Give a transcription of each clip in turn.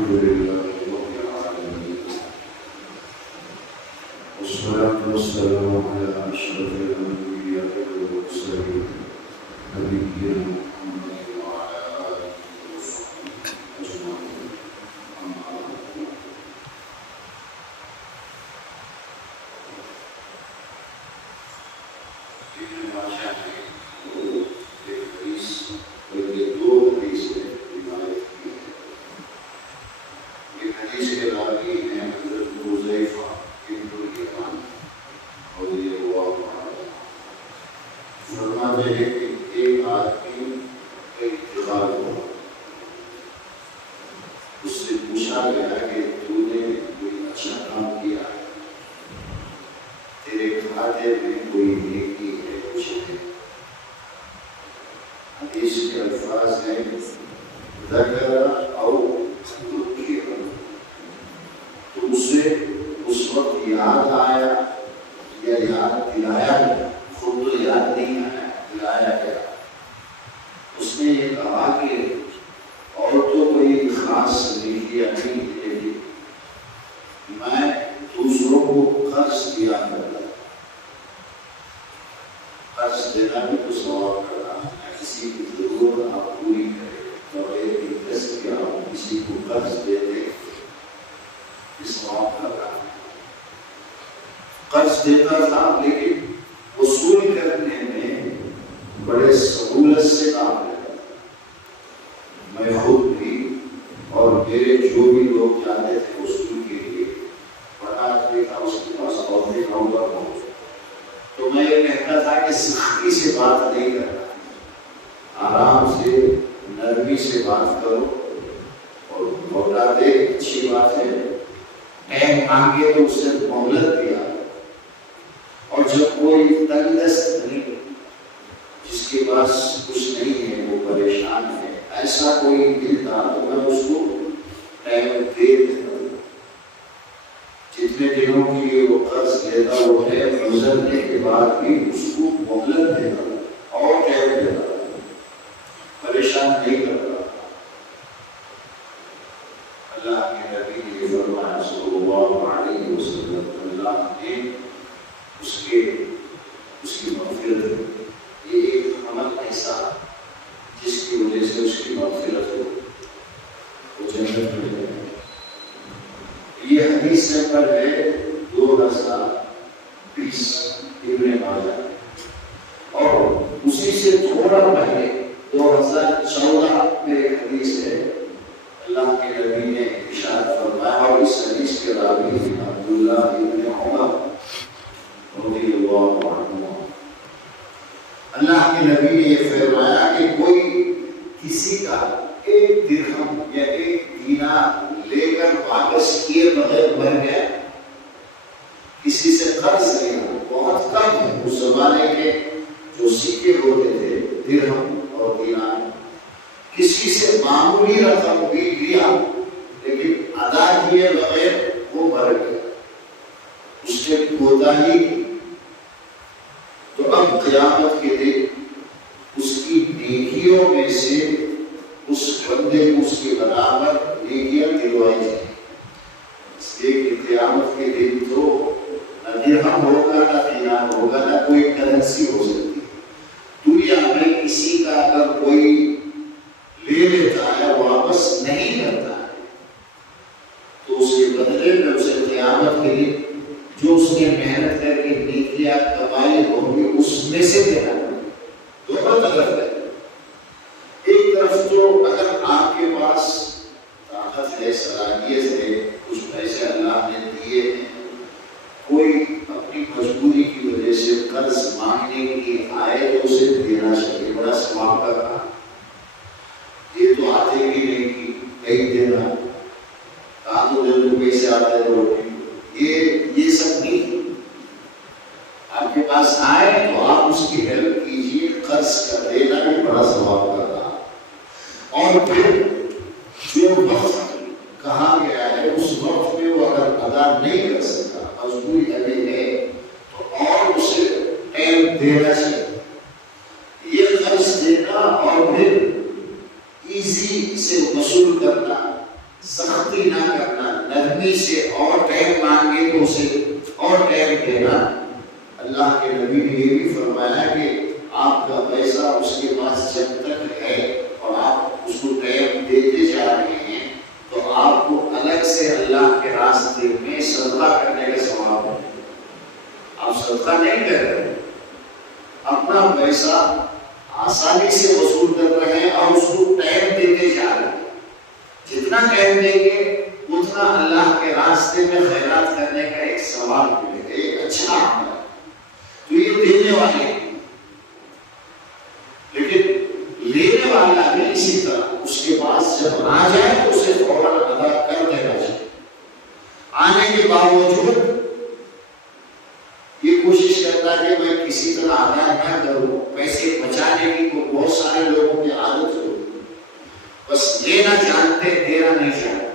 الحمد لله رب العالمين والصلاة والسلام على أشرف الأنبياء والمرسلين نبينا محمد وعلى آله وصحبه أجمعين أما بعد قرض دیتا تھا لیکن وصول کرنے میں بڑے سہولت سے کام لیتا تھا۔ میں خود بھی اور میرے جو بھی لوگ جاتے تھے وصول کے لیے بڑا دیکھا اس کے پاس بہت ہی کم پر پہنچ، تو میں یہ کہتا تھا کہ سختی سے بات نہیں کرنا، آرام سے نرمی سے بات کرو اور موقع دے، اچھی بات ہے، ٹائم مانگے تو اسے مہلت دیا، اور جب کوئی تنگ دست نہیں جس کے پاس کچھ نہیں ہے وہ پریشان ہے ایسا کوئی ملتا تو میں اس کو ٹائم دے دیتا ہوں۔ جتنے دنوں کے لیے وہ قرض لیتا وہ ہے گزرنے کے بعد بھی اس کو مہلت دیتا اور ٹائم دیتا، پریشان نہیں کرتا۔ اللہ کے نبی نے فرمایا صلی اللہ علیہ وسلم، اللہ نے اس کی مغفرت، یہ ایک عمل ایسا جس کی وجہ سے اس کی مغفرت ہو، وہ جنت میں جائے۔ یہ حدیث نمبر ہے 2020 ابن ماجہ، اور اسی سے تھوڑا پہلے 2014 میں ایک حدیث ہے، اللہ کے نبی نے ارشاد فرمایا، اور اس حدیث کے راوی عبداللہ ابن عمر رضی اللہ عنہ، اللہ کے نبی نے یہ فرمایا کہ کوئی کسی کا ایک درہم یا ایک دینار لے کر واپس کیے بغیر مر گیا، کسی سے قرض لیا، بہت کم ہے اس زمانے کے جو سکے ہوتے تھے درہم اور دینار، کسی سے معمولی رقم بھی لیا لیکن ادا کیے بغیر وہ مر گیا، اس نے کوتاہی کی، تو اب قیامت کے دن اس کی نیکیوں میں سے اس بندے کو اس کے برابر نیکیاں دلوائی جائیں، اس لیے کہ قیامت کے دن تو نہ درہم ہوگا نہ دینار ہوگا نہ کوئی کرنسی ہو سکتی۔ دنیا میں کسی کا اگر کوئی لے لیتا ہے واپس نہیں کرتا ہے تو اس کے بدلے میں اسے قیامت کے دن جو اس نے محنت کر کے نیکیاں کمائی ہوگی اس میں سے دینا، دونوں طرف ہے۔ ایک طرف تو اگر آپ کے پاس طاقت ہے، صلاحیت ہے، کچھ پیسے اللہ نے دیے ہیں، کوئی اپنی مجبوری کی وجہ سے قرض مانگنے کے لیے آئے تو اسے دینا چاہیے، بڑا ثواب کا کام۔ یہ تو آتے بھی نہیں کہ کہیں دینا، کہاں تو جو پیسے آتے ہیں روٹی، یہ سب نہیں۔ آپ کے پاس آئے تو آپ اس کی ہیلپ کیجیے، قرض کا دینا بھی بڑا ثواب کا کام۔ اور پھر جو وقت کہا گیا ہے اس وقت میں وہ اگر ادا نہیں کر سکتا، مجبوری ابھی ہے، تو اور اسے ٹائم دینا چاہیے۔ یہ قرض دینا اور پھر ایزی سے وصول کرنا، سخت سختی نہ کرنا، نرمی سے، اور ٹائم مانگے تو اسے اور ٹائم دینا۔ اللہ کے نبی نے یہ بھی فرمایا کہ آپ کا پیسہ اس کے پاس جب تک ہے اور آپ اس کو ٹائم دیتے جا رہے ہیں تو آپ کو الگ سے اللہ کے راستے میں صدقہ کرنے کا ثواب ہے۔ آپ صدقہ نہیں کر رہے، اپنا پیسہ آسانی سے وصول کر رہے ہیں اور اس کو ٹائم دیتے جا رہے ہیں۔ جتنا ٹائم دیں گے اتنا اللہ کے راستے میں خیرات کرنے کا ایک ثواب ملے گا، ایک اچھا عمل ہے۔ تو یہ دینے والے ہیں، لیکن لینے والا بھی اسی طرح اس کے پاس جب آ جائے تو اسے فوراً ادا کر دینا چاہیے۔ آنے کے باوجود یہ کوشش کرتا ہے کہ میں کسی طرح ادا نہ کروں، پیسے بچانے کی کو بہت سارے لوگوں کی عادت ہوتی ہے، بس لینا جانتے دینا نہیں جانتے۔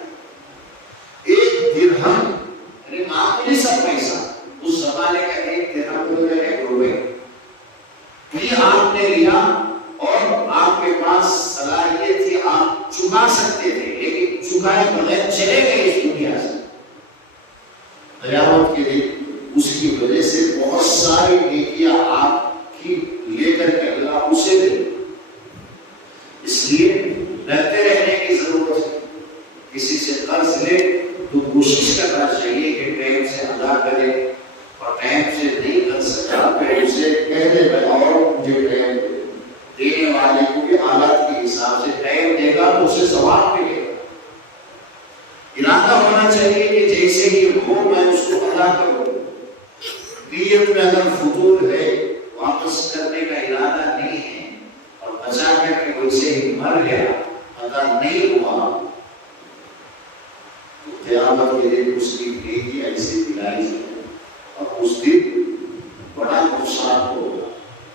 ایک درہم یعنی معمولی سا پیسہ، اس زمانے کا ایک درہم ہو گیا 1 روپے، یہ آپ نے لیا اور آپ کے پاس صلاحیت تھی، آپ چکا سکتے تھے، لیکن چکائے بغیر چلے گئے اس دنیا سے۔ قیامت کے دن اس کی وجہ سے بہت ساری نیکیاں آپ کی لے کر کے اللہ اسے دے۔ اس لیے ڈرتے رہنے کی ضرورت ہے۔ کسی سے قرض لے تو کوشش کرنا چاہیے کہ ٹائم سے ادا کرے، اور ٹائم سے نہیں کر سکا تو اسے کہہ دے اور مجھے ٹائم دے۔ دینے والے کو بھی حالات کے حساب سے ٹائم دے گا تو اسے ثواب ملے گا۔ ارادہ ہونا چاہیے کہ جیسے ہی ہو میں اس کو ادا کروں۔ نیت میں اگر فضول ہے، واپس کرنے کا ارادہ نہیں ہے اور بچا کر کے ویسے ہی مر گیا، ادا نہیں ہوا، تو قیامت کے دن اس کی نیکی ایسی دلائی جائے اور اس دن بڑا نقصان ہوگا،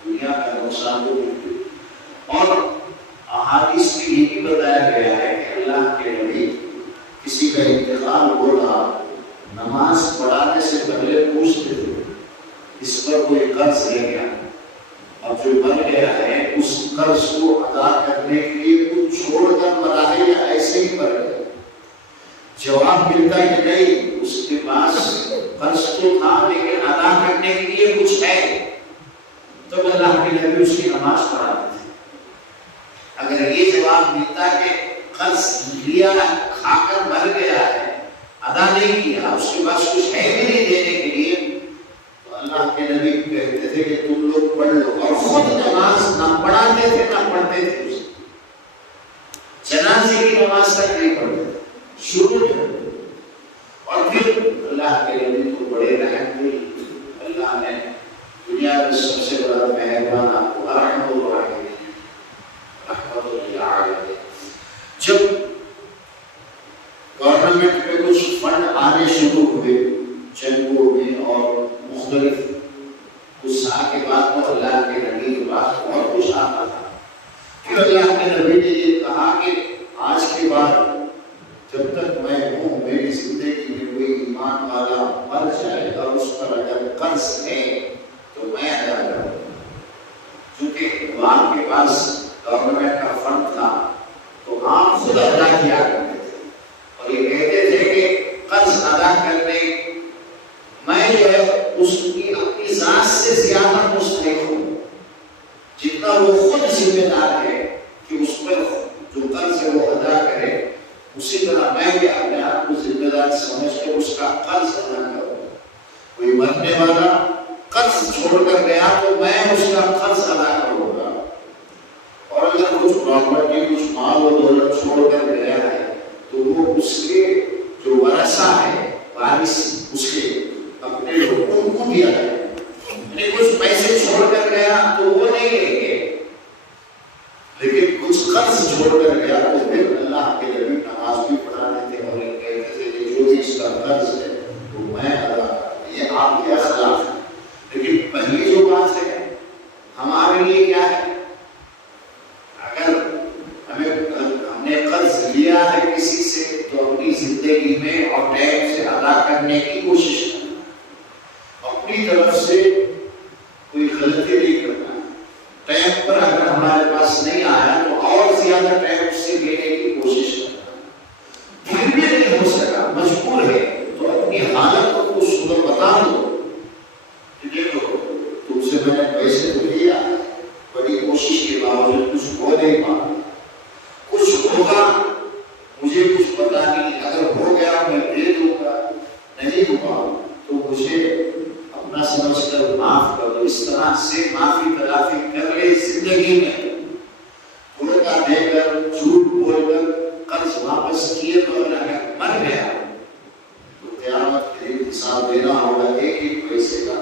دنیا کا نقصان ہوگا۔ اور احادیث میں یہ بھی بتایا گیا ہے کہ اللہ کے نبی کسی کا انتقال ہو رہا، نماز پڑھانے سے پہلے پوچھتے تھے اس پر کوئی قرض لے گیا، اب جو مر گیا ہے اس قرض کو ادا کرنے کے لیے کچھ چھوڑ کر مرا ہے یا ایسے ہی مر گیا؟ جواب ملتا کہ نہیں، اس کے پاس قرض تو تھا لیکن ادا کرنے کے لیے کچھ ہے، تو اللہ کے نبی اس کی نماز پڑھاتے تھے۔ اگر یہ جواب ملتا کہ قرض لیا کھا کر مر گیا ہے، ادا نہیں کیا، اس کے پاس کچھ ہے بھی نہیں دینے کے لیے، تو اللہ کے نبی کہتے تھے کہ تم لوگ پڑھ لو، اور خود نماز نہ پڑھاتے تھے نہ پڑھتے تھے اسے، جنازے کی نماز تک نہیں پڑھتے تھے شروع میں۔ اور پھر اللہ کے نبی کو بڑے رحم ہوئی، اللہ نے دنیا میں سب سے بڑا مہربان آپ کو رحمت الرحیم رحمت للعالمین۔ جب گورنمنٹ میں کچھ فنڈ آنے شروع ہوئے جنگوں میں اور مختلف، کچھ سال کے بعد تو اللہ کے نبی کے پاس اور کچھ آتا تھا۔ پھر اللہ کے نبی نے یہ کہا کہ آج کے بعد جب تک میں ہوں، میری زندگی میں کوئی ایمان والا مر جائے اور اس پر اگر قرض ہے تو میں ادا کروں، کیونکہ آپ کے پاس گورنمنٹ کا فنڈ تھا تو آپ خود ادا کیا کرتے تھے، اور یہ کہتے تھے کہ قرض ادا کرنے میں جو ہے اس کی اپنی ذات سے زیادہ مستحق ہوں، جتنا وہ خود ذمہ دار ہے کہ اس پر جو قرض ہے وہ ادا کرے، اسی طرح میں بھی اپنے آپ کو ذمہ دار سمجھ کر اس کا قرض ادا کروں۔ کوئی مرنے والا قرض چھوڑ کر گیا تو میں اس کا قرض ادا کروں گا، اور اگر کچھ پراپرٹی، کچھ مال و دولت چھوڑ کر گیا ہے تو وہ اس کے جو ورثہ ہے، وارث اس کے اپنے لوگوں کو دیا ہے۔ یعنی کچھ پیسے چھوڑ کر گیا تو وہ نہیں لیں گے، لیکن کچھ قرض چھوڑ کر گیا تو پھر اللہ کے نبی نماز بھی پڑھاتے تھے اور یہ کہتے تھے کہ جو بھی اس کا قرض ہے وہ میں ادا کروں۔ یہ آپ کے اخلاق ہے، لیکن پہلی جو بات ہے ہمارے لیے کیا ہے، اگر ہم نے قرض لیا ہے کسی سے تو اپنی زندگی میں اور ٹائم سے ادا کرنے کی کوشش کرنا، اپنی طرف سے کوئی غلطی نہیں کرنا۔ ٹائم پر اگر ہمارے پاس نہیں آیا تو اور زیادہ ٹائم سے لینے کی کوشش کرنا۔ پھر بھی نہیں مجھے اپنا سمجھ کر معاف کر دو. اس طرح سے معافی تلافی کر لے زندگی میں. دھوکہ دے کر جھوٹ بول کر قرض واپس کیے بغیر اگر مر گیا تو قیامت کے دن حساب دینا ہوگا ایک ایک پیسے کا.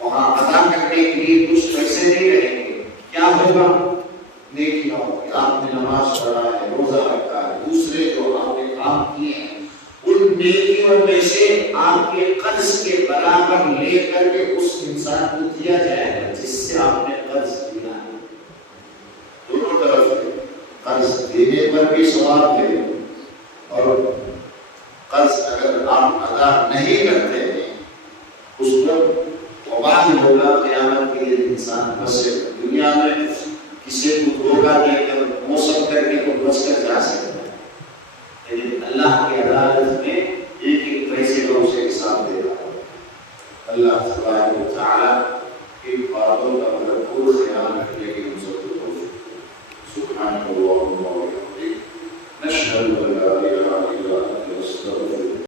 وہاں ادا کرنے کے لیے کچھ پیسے نہیں رہیں گے. کیا ہوگا؟ نیکیاں ہوگی. آپ نے نماز پڑھا ہے, روزہ رکھا ہے, دوسرے جو آپ نے کام کیے ہیں ان نیکیوں میں سے آپ کے قرض کے برابر لے کر کے اس انسان کو دیا جائے گا جس سے آپ نے قرض دیا ہے. دونوں طرف قرض دینے پر بھی ثواب ہے اور قرض اگر آپ ادا نہیں کرتے ہیں اس پر وبال ہوگا. قیامت کے لیے انسان بسے دنیا میں کسی کو دھوکہ دے کر موسم کر کے تو بچ کر جا سکتا ہے, لیکن اللہ کی عدالت میں ایک ایک پیسے کا اسے حساب دے گا. اللہ